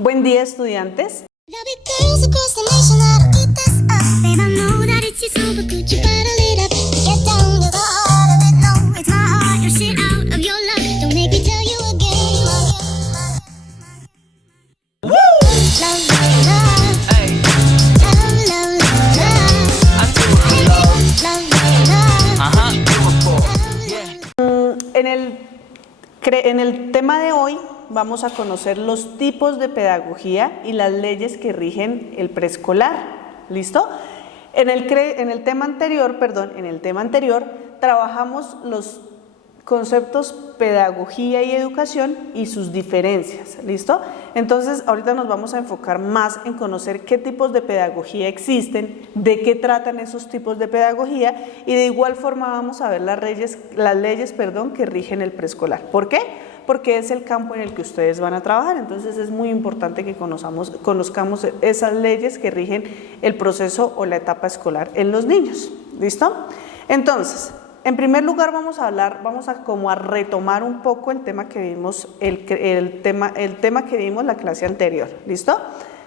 Buen día, estudiantes. En el tema de hoy vamos a conocer los tipos de pedagogía y las leyes que rigen el preescolar. ¿Listo? En el tema anterior trabajamos los conceptos pedagogía y educación y sus diferencias. ¿Listo? Entonces ahorita nos vamos a enfocar más en conocer qué tipos de pedagogía existen, de qué tratan esos tipos de pedagogía, y de igual forma vamos a ver las leyes que rigen el preescolar. ¿Por qué? Porque es el campo en el que ustedes van a trabajar. Entonces es muy importante que conozcamos esas leyes que rigen el proceso o la etapa escolar en los niños. ¿Listo? Entonces, en primer lugar vamos a retomar un poco el tema que vimos, el tema que vimos la clase anterior. ¿Listo?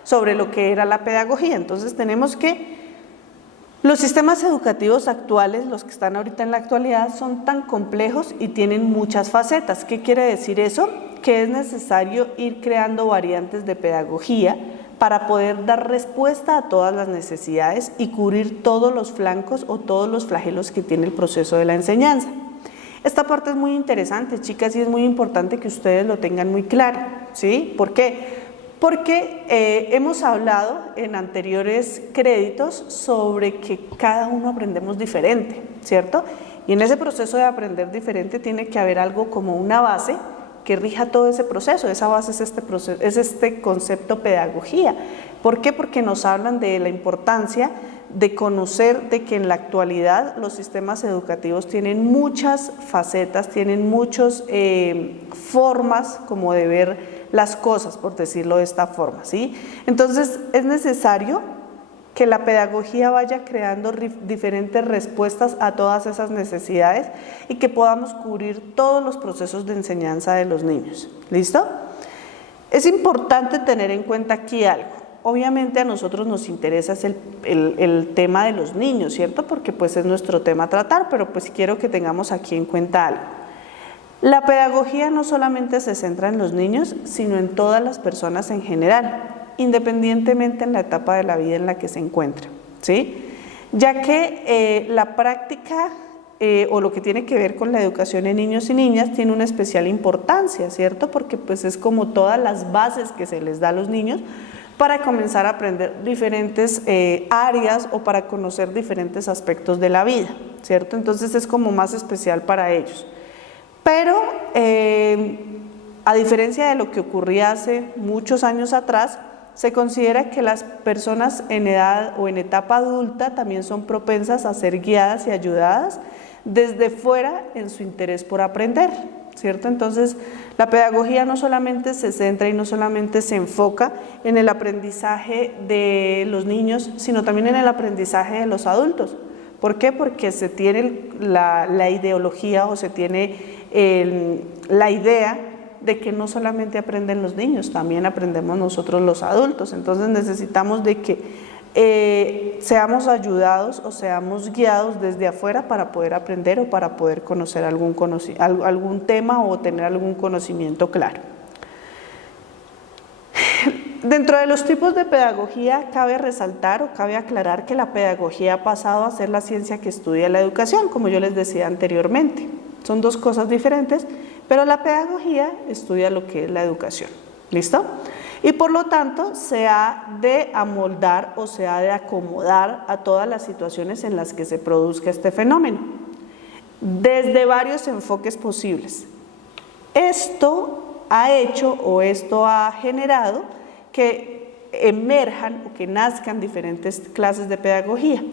Sobre lo que era la pedagogía. Entonces tenemos que los sistemas educativos actuales, los que están ahorita en la actualidad, son tan complejos y tienen muchas facetas. ¿Qué quiere decir eso? Que es necesario ir creando variantes de pedagogía para poder dar respuesta a todas las necesidades y cubrir todos los flancos o todos los flagelos que tiene el proceso de la enseñanza. Esta parte es muy interesante, chicas, y es muy importante que ustedes lo tengan muy claro, ¿sí? ¿Por qué? Porque hemos hablado en anteriores créditos sobre que cada uno aprendemos diferente, ¿cierto? Y en ese proceso de aprender diferente tiene que haber algo como una base que rija todo ese proceso. Esa base es este concepto pedagogía. ¿Por qué? Porque nos hablan de la importancia de conocer de que en la actualidad los sistemas educativos tienen muchas facetas, tienen muchas formas como de ver las cosas, por decirlo de esta forma, ¿sí? Entonces es necesario que la pedagogía vaya creando diferentes respuestas a todas esas necesidades y que podamos cubrir todos los procesos de enseñanza de los niños. ¿Listo? Es importante tener en cuenta aquí algo. Obviamente a nosotros nos interesa el tema de los niños, ¿cierto? Porque pues es nuestro tema a tratar, pero pues quiero que tengamos aquí en cuenta algo. La pedagogía no solamente se centra en los niños, sino en todas las personas en general, independientemente en la etapa de la vida en la que se encuentra, ¿sí? Ya que la práctica o lo que tiene que ver con la educación en niños y niñas tiene una especial importancia, ¿cierto? Porque pues es como todas las bases que se les da a los niños para comenzar a aprender diferentes áreas o para conocer diferentes aspectos de la vida, ¿cierto? Entonces es como más especial para ellos. Pero a diferencia de lo que ocurría hace muchos años atrás, se considera que las personas en edad o en etapa adulta también son propensas a ser guiadas y ayudadas desde fuera en su interés por aprender, ¿cierto? Entonces, la pedagogía no solamente se centra y no solamente se enfoca en el aprendizaje de los niños, sino también en el aprendizaje de los adultos. ¿Por qué? Porque se tiene la ideología o se tiene la idea de que no solamente aprenden los niños, también aprendemos nosotros los adultos. Entonces necesitamos de que seamos ayudados o seamos guiados desde afuera para poder aprender o para poder conocer algún tema o tener algún conocimiento claro. Dentro de los tipos de pedagogía cabe resaltar o cabe aclarar que la pedagogía ha pasado a ser la ciencia que estudia la educación, como yo les decía anteriormente. Son dos cosas diferentes, pero la pedagogía estudia lo que es la educación. ¿Listo? Y por lo tanto se ha de amoldar o se ha de acomodar a todas las situaciones en las que se produzca este fenómeno, desde varios enfoques posibles. Esto ha hecho o esto ha generado que emerjan o que nazcan diferentes clases de pedagogía.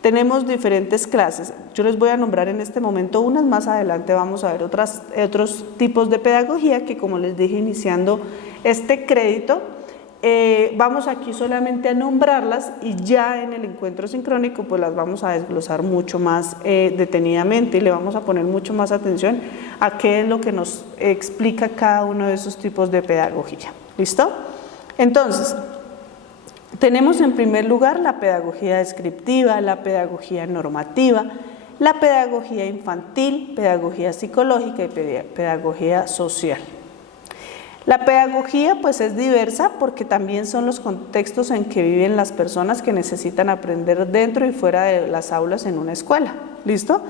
Tenemos diferentes clases, yo les voy a nombrar en este momento unas, más adelante vamos a ver otros tipos de pedagogía que, como les dije iniciando este crédito, vamos aquí solamente a nombrarlas y ya en el encuentro sincrónico pues las vamos a desglosar mucho más detenidamente y le vamos a poner mucho más atención a qué es lo que nos explica cada uno de esos tipos de pedagogía. ¿Listo? Entonces, tenemos en primer lugar la pedagogía descriptiva, la pedagogía normativa, la pedagogía infantil, pedagogía psicológica y pedagogía social. La pedagogía pues es diversa porque también son los contextos en que viven las personas que necesitan aprender dentro y fuera de las aulas en una escuela. ¿Listo?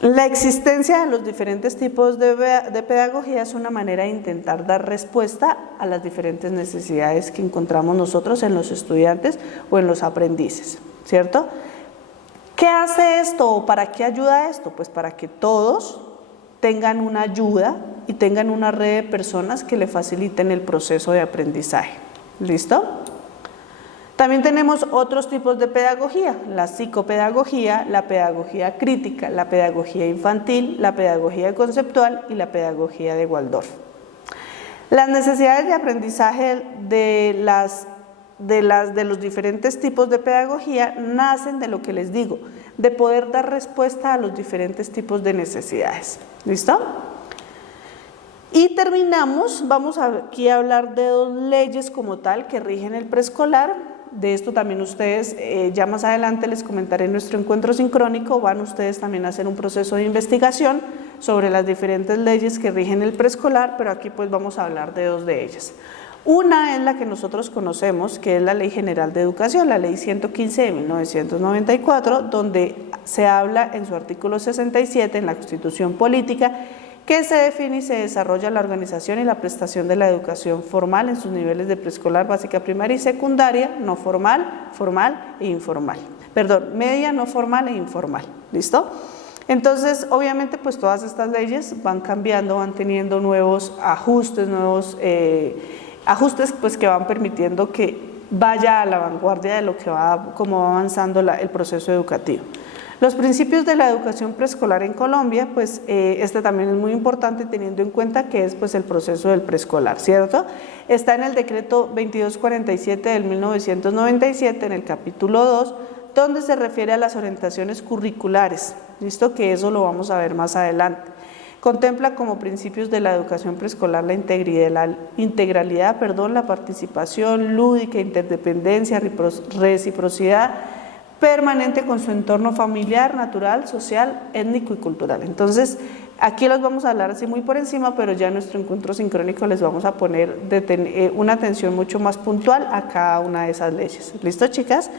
La existencia de los diferentes tipos de pedagogía es una manera de intentar dar respuesta a las diferentes necesidades que encontramos nosotros en los estudiantes o en los aprendices, ¿cierto? ¿Qué hace esto o para qué ayuda esto? Pues para que todos tengan una ayuda y tengan una red de personas que le faciliten el proceso de aprendizaje. ¿Listo? También tenemos otros tipos de pedagogía, la psicopedagogía, la pedagogía crítica, la pedagogía infantil, la pedagogía conceptual y la pedagogía de Waldorf. Las necesidades de aprendizaje de los diferentes tipos de pedagogía nacen de lo que les digo, de poder dar respuesta a los diferentes tipos de necesidades. ¿Listo? Y terminamos, vamos aquí a hablar de dos leyes como tal que rigen el preescolar. De esto también ustedes, ya más adelante les comentaré en nuestro encuentro sincrónico, van ustedes también a hacer un proceso de investigación sobre las diferentes leyes que rigen el preescolar, pero aquí pues vamos a hablar de dos de ellas. Una es la que nosotros conocemos, que es la Ley General de Educación, la Ley 115 de 1994, donde se habla en su artículo 67 en la Constitución Política, que se define y se desarrolla la organización y la prestación de la educación formal en sus niveles de preescolar, básica, primaria y secundaria, no formal, formal e informal. Perdón, media, no formal e informal. ¿Listo? Entonces, obviamente, pues todas estas leyes van cambiando, van teniendo nuevos ajustes, ajustes pues que van permitiendo que vaya a la vanguardia de lo que va, como va avanzando el proceso educativo. Los principios de la educación preescolar en Colombia, pues este también es muy importante teniendo en cuenta que es pues el proceso del preescolar, ¿cierto? Está en el decreto 2247 del 1997, en el capítulo 2, donde se refiere a las orientaciones curriculares, ¿listo? Que eso lo vamos a ver más adelante. Contempla como principios de la educación preescolar la integralidad, la participación lúdica, interdependencia, reciprocidad, permanente con su entorno familiar, natural, social, étnico y cultural. Entonces, aquí los vamos a hablar así muy por encima, pero ya en nuestro encuentro sincrónico les vamos a poner una atención mucho más puntual a cada una de esas leyes. ¿Listo, chicas?